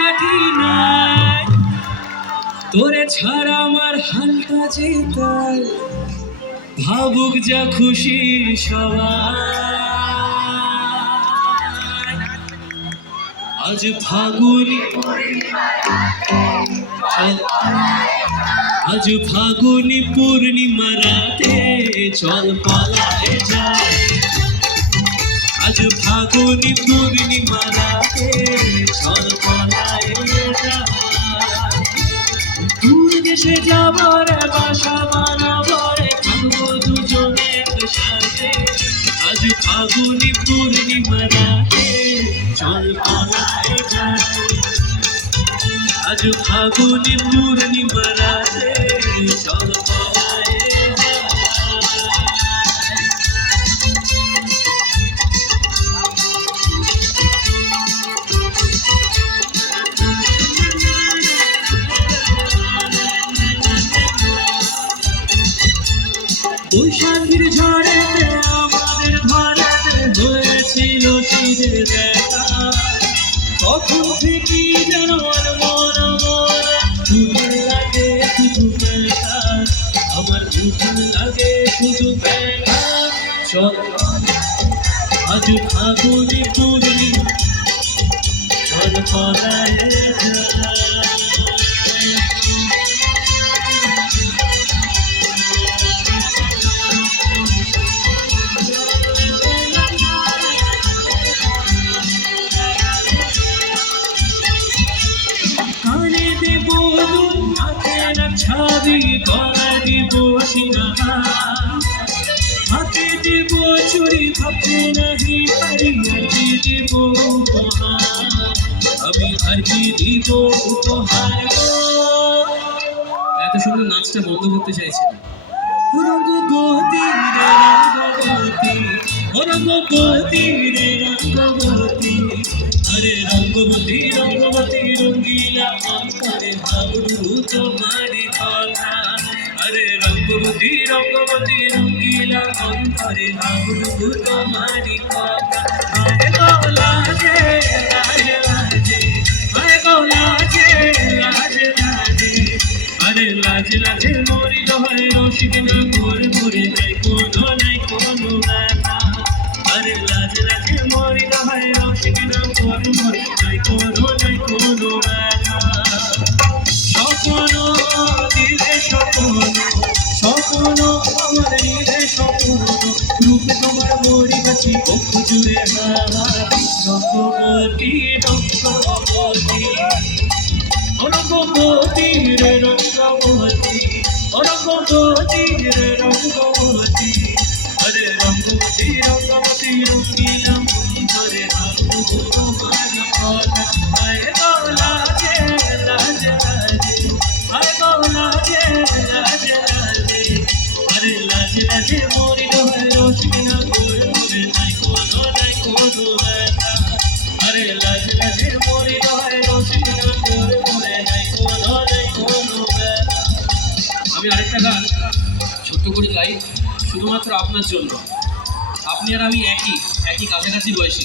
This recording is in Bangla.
কাঠি তোরে ছাড়া আমার হালটা যেতাই ভাবুক যা খুশি সবাই আজ ফাগুনি। আজ ফাগুনি পূর্ণিমা রাতে চল পালায় যায়। আজ ফাগুনি পূর্ণিমা দেশে যাবার বাসা বানাবার থাকব দুজনে সাথে। আজ ফাগুনি পূর্ণিমা রাতে চল পালায় যায়। আজ ফাগুনি পূর্ণিমা রাতে তখন থেকে মন মন দুজন লাগে শুধু দেখা আমার দুজন লাগে শুধু দেখা চল, আজ ফাগুনি পূর্ণিমা চল পলায় দেব হাতে না সিনা হাতে দেব চুরি ভাবতে নাহি পারি? এত সুন্দর নাচটা বন্ধ করতে চাইছি না রঙ্গবতী রে অন্তরে হাবড়ু তোমারি কথা আরে রঙ্গবতী রঙ্গবতী রঙ্গিলা অন্তরে হাবড়ু তোমারি কথা আরে গলা যে লাজ লাজে আরে গলা যে লাজ লাজে আরে লাজ লাজে মরি হয় রসিক না ঘুরে ঘুরে নাই কোনো নাই কোনো ব্যথা আরে লাজ লাজে মরি হয় রসিক না ঘুরে ঘুরে নাই কোনো নাই কোনো ব্যথা গাছি পক্ষ জুড়ে রঙ্গবতী রঙ্গবতী রঙ্গবতী রে রঙ্গবতী রঙ্গবতী রে রঙ্গবতী আরে রঙ্গবতী রঙ্গবতী রঙ্গিলাম শুধুমাত্র আপনার জন্য। আপনি আর আমি একই একই কাছাকাছি বয়সী